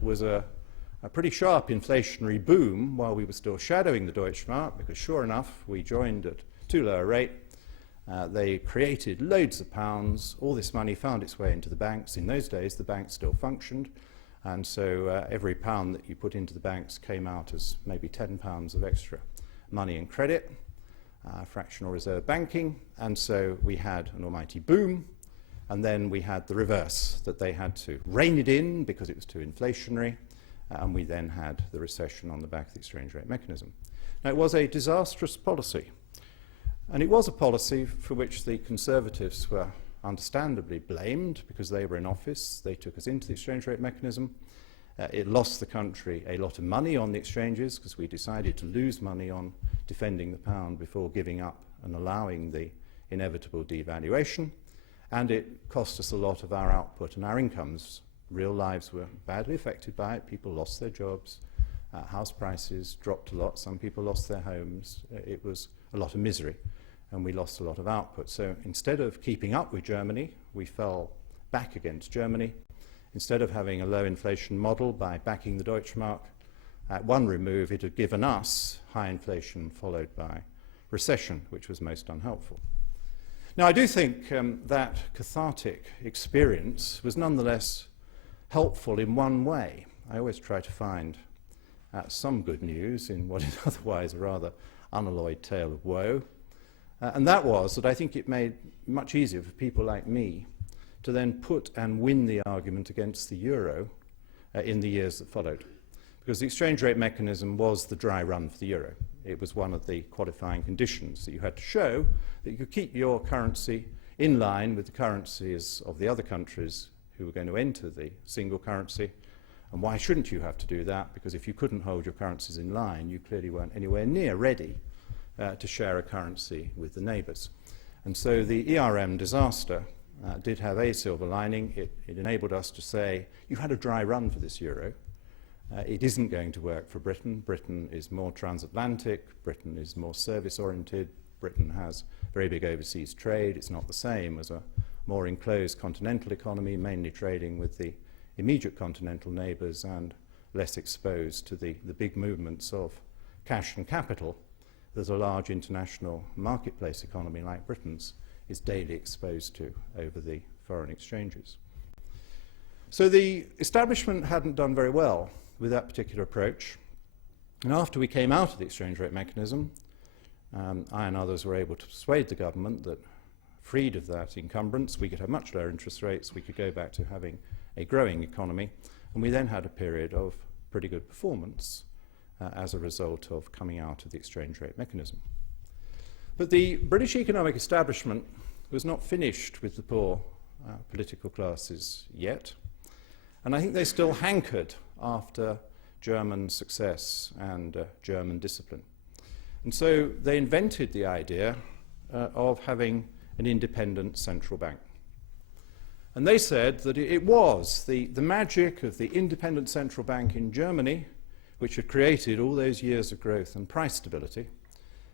was a pretty sharp inflationary boom while we were still shadowing the Deutschmark, because sure enough, we joined at too low a rate. They created loads of pounds. All this money found its way into the banks. In those days, the banks still functioned. And so every pound that you put into the banks came out as maybe £10 of extra money and credit, fractional reserve banking. And so we had an almighty boom. And then we had the reverse, that they had to rein it in because it was too inflationary. And we then had the recession on the back of the exchange rate mechanism. Now, it was a disastrous policy. And it was a policy for which the Conservatives were understandably blamed because they were in office. They took us into the exchange rate mechanism. It lost the country a lot of money on the exchanges because we decided to lose money on defending the pound before giving up and allowing the inevitable devaluation. And it cost us a lot of our output and our incomes. Real lives were badly affected by it. People lost their jobs. House prices dropped a lot. Some people lost their homes. It was a lot of misery. And we lost a lot of output. So instead of keeping up with Germany, we fell back against Germany. Instead of having a low inflation model by backing the Deutschmark, at one remove it had given us high inflation followed by recession, which was most unhelpful. Now, I do think that cathartic experience was nonetheless helpful in one way. I always try to find some good news in what is otherwise a rather unalloyed tale of woe. And that was that I think it made it much easier for people like me to then put and win the argument against the euro in the years that followed. Because the exchange rate mechanism was the dry run for the euro. It was one of the qualifying conditions that you had to show that you could keep your currency in line with the currencies of the other countries who were going to enter the single currency. And why shouldn't you have to do that? Because if you couldn't hold your currencies in line, you clearly weren't anywhere near ready to share a currency with the neighbours. And so the ERM disaster did have a silver lining. It enabled us to say, you had a dry run for this euro. It isn't going to work for Britain. Britain is more transatlantic. Britain is more service-oriented. Britain has very big overseas trade. It's not the same as a more enclosed continental economy, mainly trading with the immediate continental neighbours and less exposed to the big movements of cash and capital that a large international marketplace economy like Britain's is daily exposed to over the foreign exchanges. So the establishment hadn't done very well with that particular approach. And after we came out of the exchange rate mechanism, I and others were able to persuade the government that freed of that encumbrance, we could have much lower interest rates, we could go back to having a growing economy, and we then had a period of pretty good performance as a result of coming out of the exchange rate mechanism. But the British economic establishment was not finished with the poor political classes yet, and I think they still hankered after German success and German discipline. And so they invented the idea of having an independent central bank. And they said that it was the magic of the independent central bank in Germany which had created all those years of growth and price stability,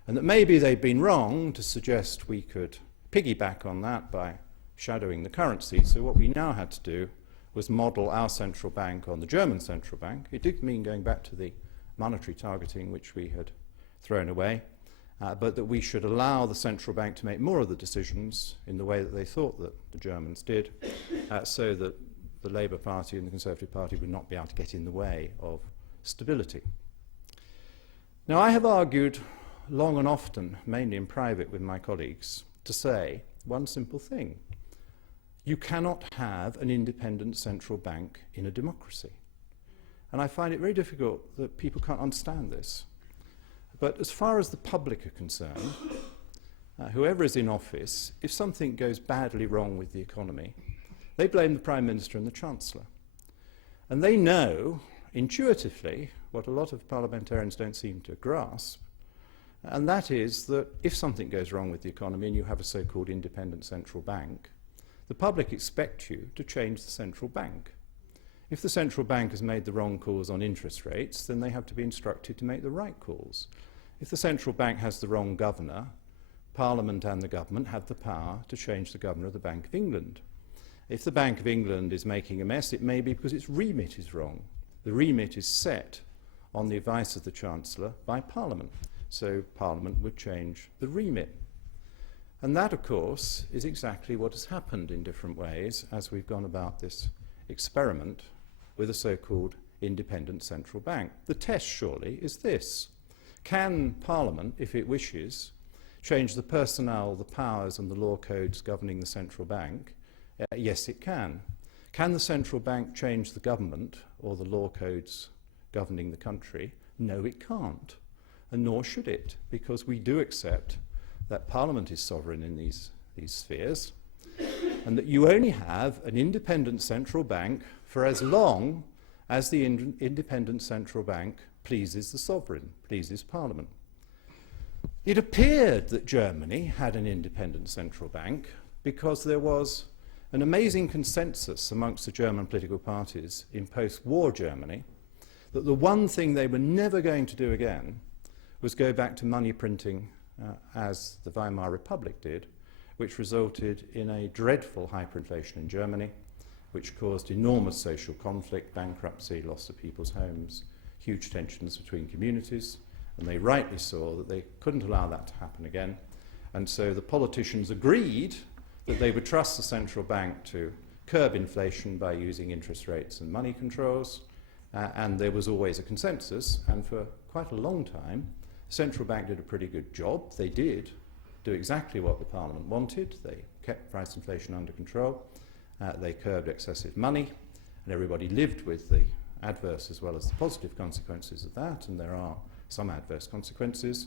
and that maybe they'd been wrong to suggest we could piggyback on that by shadowing the currency. So what we now had to do was model our central bank on the German central bank. It did mean going back to the monetary targeting which we had thrown away, but that we should allow the central bank to make more of the decisions in the way that they thought that the Germans did, so that the Labour Party and the Conservative Party would not be able to get in the way of stability. Now, I have argued long and often, mainly in private with my colleagues, to say one simple thing. You cannot have an independent central bank in a democracy. And I find it very difficult that people can't understand this. But as far as the public are concerned, whoever is in office, if something goes badly wrong with the economy, they blame the Prime Minister and the Chancellor. And they know, intuitively, what a lot of parliamentarians don't seem to grasp, and that is that if something goes wrong with the economy and you have a so-called independent central bank, the public expect you to change the central bank. If the central bank has made the wrong calls on interest rates, then they have to be instructed to make the right calls. If the central bank has the wrong governor, Parliament and the government have the power to change the governor of the Bank of England. If the Bank of England is making a mess, it may be because its remit is wrong. The remit is set on the advice of the Chancellor by Parliament. So Parliament would change the remit. And that, of course, is exactly what has happened in different ways as we've gone about this experiment with a so-called independent central bank. The test, surely, is this. Can Parliament, if it wishes, change the personnel, the powers and the law codes governing the central bank? Yes, it can. Can the central bank change the government or the law codes governing the country? No, it can't. And nor should it, because we do accept that Parliament is sovereign in these spheres, and that you only have an independent central bank for as long as the independent central bank pleases the sovereign, pleases Parliament. It appeared that Germany had an independent central bank because there was an amazing consensus amongst the German political parties in post-war Germany that the one thing they were never going to do again was go back to money printing as the Weimar Republic did, which resulted in a dreadful hyperinflation in Germany, which caused enormous social conflict, bankruptcy, loss of people's homes, huge tensions between communities, and they rightly saw that they couldn't allow that to happen again. And so the politicians agreed that they would trust the central bank to curb inflation by using interest rates and money controls, and there was always a consensus, and for quite a long time, the central bank did a pretty good job. They did do exactly what the Parliament wanted. They kept price inflation under control. They curbed excessive money, and everybody lived with the adverse as well as the positive consequences of that, and there are some adverse consequences.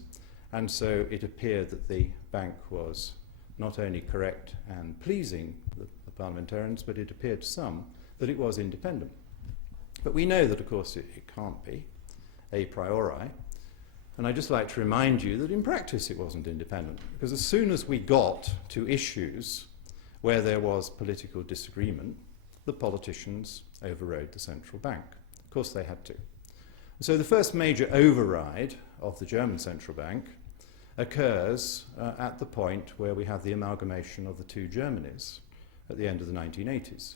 And so it appeared that the bank was not only correct and pleasing the parliamentarians, but it appeared to some that it was independent. But we know that, of course, it can't be a priori. And I'd just like to remind you that in practice it wasn't independent, because as soon as we got to issues where there was political disagreement, the politicians overrode the central bank. Of course they had to. So the first major override of the German central bank occurs at the point where we have the amalgamation of the two Germanys at the end of the 1980s.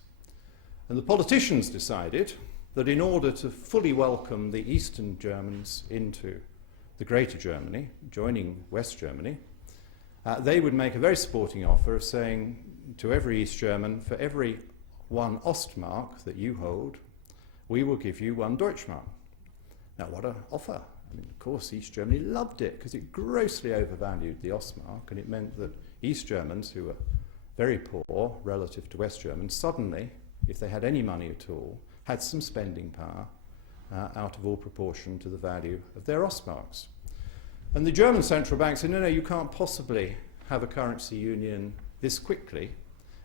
And the politicians decided that in order to fully welcome the Eastern Germans into the Greater Germany, joining West Germany, they would make a very sporting offer of saying to every East German, for every one Ostmark that you hold, we will give you one Deutschmark. Now, what an offer. I mean, of course, East Germany loved it because it grossly overvalued the Ostmark, and it meant that East Germans, who were very poor relative to West Germans, suddenly, if they had any money at all, had some spending power out of all proportion to the value of their Ostmarks. And the German central bank said, no, you can't possibly have a currency union this quickly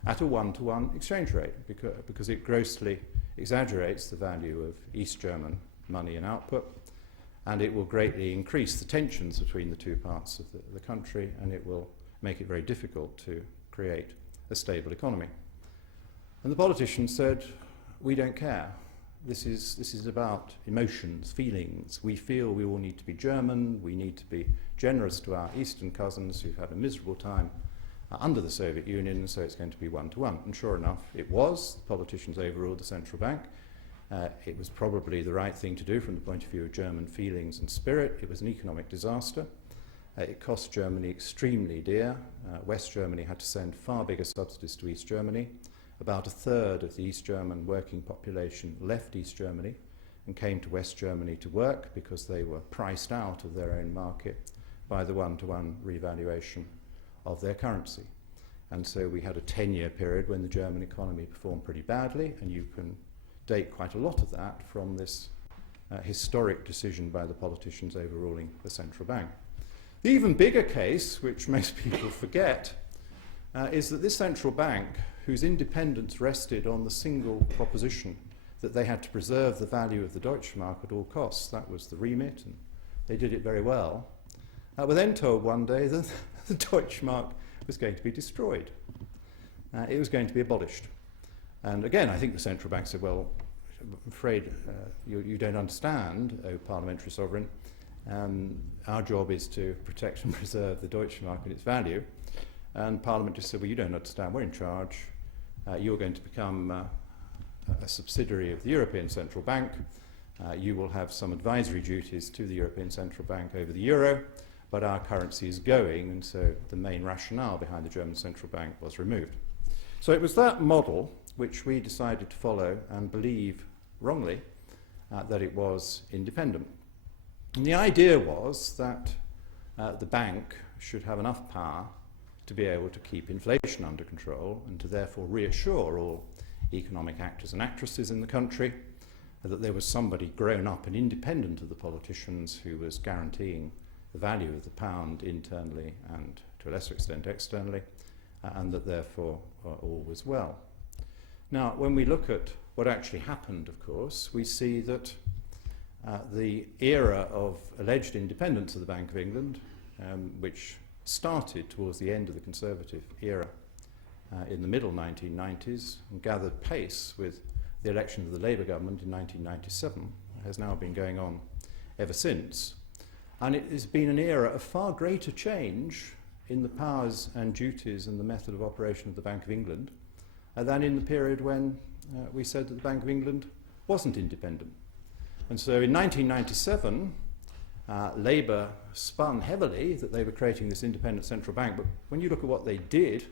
at a one-to-one exchange rate because it grossly exaggerates the value of East German money and output, and it will greatly increase the tensions between the two parts of the country, and it will make it very difficult to create a stable economy. And the politicians said, we don't care. This is about emotions, feelings. We feel we all need to be German. We need to be generous to our Eastern cousins who've had a miserable time under the Soviet Union, so it's going to be one-to-one. And sure enough, it was. The politicians overruled the central bank. It was probably the right thing to do from the point of view of German feelings and spirit. It was an economic disaster. It cost Germany extremely dear. West Germany had to send far bigger subsidies to East Germany. About a third of the East German working population left East Germany and came to West Germany to work because they were priced out of their own market by the one-to-one revaluation of their currency. And so we had a 10-year period when the German economy performed pretty badly, and you can date quite a lot of that from this historic decision by the politicians overruling the central bank. The even bigger case, which most people forget, is that this central bank, whose independence rested on the single proposition that they had to preserve the value of the Deutschmark at all costs, that was the remit, and they did it very well, were then told one day that the Deutschmark was going to be destroyed. It was going to be abolished. And again, I think the central bank said, well, I'm afraid you don't understand, O parliamentary sovereign. Our job is to protect and preserve the Deutschmark and its value. And Parliament just said, well, you don't understand, we're in charge. You're going to become a subsidiary of the European Central Bank, you will have some advisory duties to the European Central Bank over the euro, but our currency is going, and so the main rationale behind the German Central Bank was removed. So it was that model which we decided to follow and believe wrongly that it was independent. And the idea was that the bank should have enough power to be able to keep inflation under control and to therefore reassure all economic actors and actresses in the country that there was somebody grown up and independent of the politicians who was guaranteeing the value of the pound internally and to a lesser extent externally, and that therefore all was well. Now, when we look at what actually happened, of course, we see that the era of alleged independence of the Bank of England, which started towards the end of the Conservative era in the middle 1990s and gathered pace with the election of the Labour government in 1997, has now been going on ever since. And it has been an era of far greater change in the powers and duties and the method of operation of the Bank of England than in the period when we said that the Bank of England wasn't independent. And so in 1997, Labour spun heavily that they were creating this independent central bank, but when you look at what they did,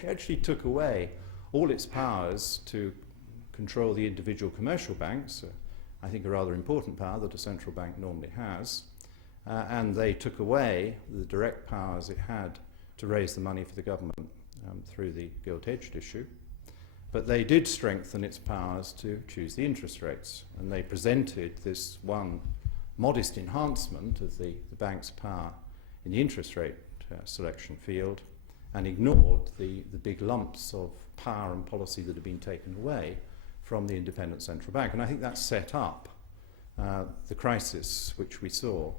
they actually took away all its powers to control the individual commercial banks, I think a rather important power that a central bank normally has, and they took away the direct powers it had to raise the money for the government through the gilt-edged issue. But they did strengthen its powers to choose the interest rates, and they presented this one modest enhancement of the bank's power in the interest rate selection field and ignored the big lumps of power and policy that had been taken away from the independent central bank. And I think that set up the crisis which we saw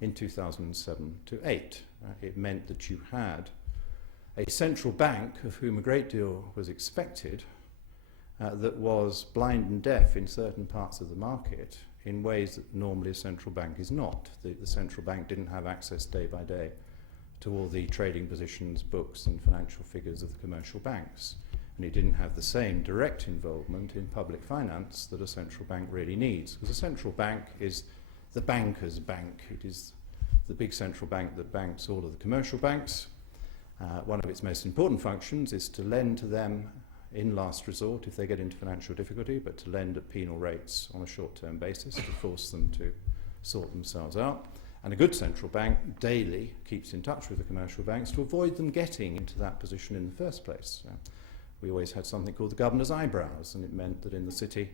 in 2007 to 8. It meant that you had a central bank of whom a great deal was expected that was blind and deaf in certain parts of the market in ways that normally a central bank is not. The central bank didn't have access day by day to all the trading positions, books and financial figures of the commercial banks. And it didn't have the same direct involvement in public finance that a central bank really needs. Because a central bank is the banker's bank. It is the big central bank that banks all of the commercial banks. One of its most important functions is to lend to them in last resort if they get into financial difficulty, but to lend at penal rates on a short-term basis to force them to sort themselves out. And a good central bank daily keeps in touch with the commercial banks to avoid them getting into that position in the first place. We always had something called the governor's eyebrows, and it meant that in the city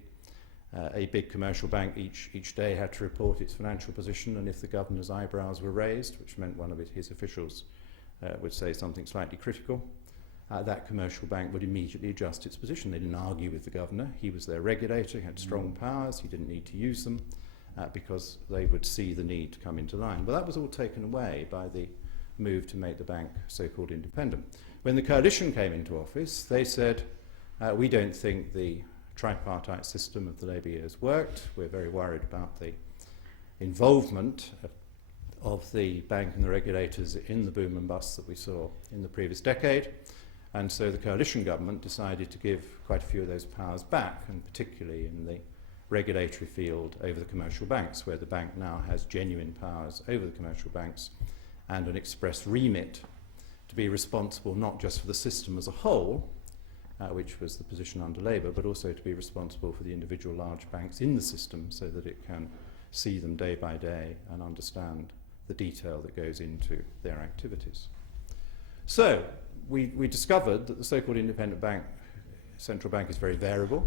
a big commercial bank each day had to report its financial position, and if the governor's eyebrows were raised, which meant one of his officials would say something slightly critical, that commercial bank would immediately adjust its position. They didn't argue with the governor. He was their regulator. He had strong powers. He didn't need to use them because they would see the need to come into line. But that was all taken away by the move to make the bank so-called independent. When the coalition came into office, they said, we don't think the tripartite system of the Labour years worked. We're very worried about the involvement of the bank and the regulators in the boom and bust that we saw in the previous decade. And so the coalition government decided to give quite a few of those powers back, and particularly in the regulatory field over the commercial banks, where the bank now has genuine powers over the commercial banks and an express remit to be responsible not just for the system as a whole, which was the position under Labour, but also to be responsible for the individual large banks in the system so that it can see them day by day and understand the detail that goes into their activities. So we discovered that the so-called independent bank, central bank, is very variable.